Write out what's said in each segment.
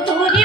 মধুরী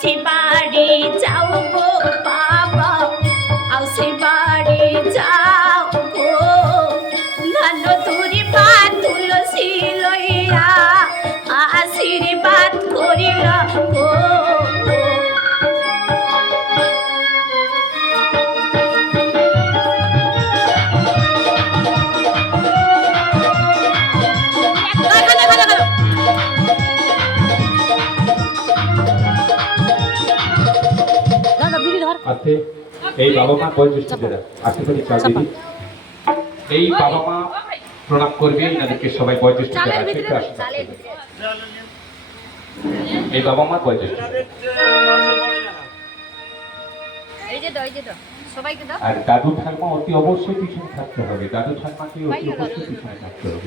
情吧。সাথে এই বাবা মা বয়োজ্যেষ্ঠ যারা আশা করি চাল দিদি এই বাবা মা প্রণাম করবে এনাদেরকে সবাই বয়োজ্যেষ্ঠ যারা আছে এই বাবা মা বয়োজ্যেষ্ঠ আর দাদু ঠাকুমা অতি অবশ্যই পিছনে থাকতে হবে। দাদু ঠাকুমাকে অতি অবশ্যই পিছনে থাকতে হবে।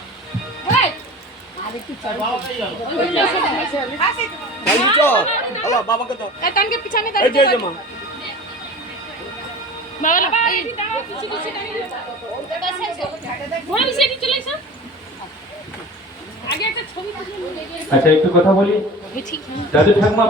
আচ্ছা একটু কথা বলি? ঠিক দাদু ঠাকুমা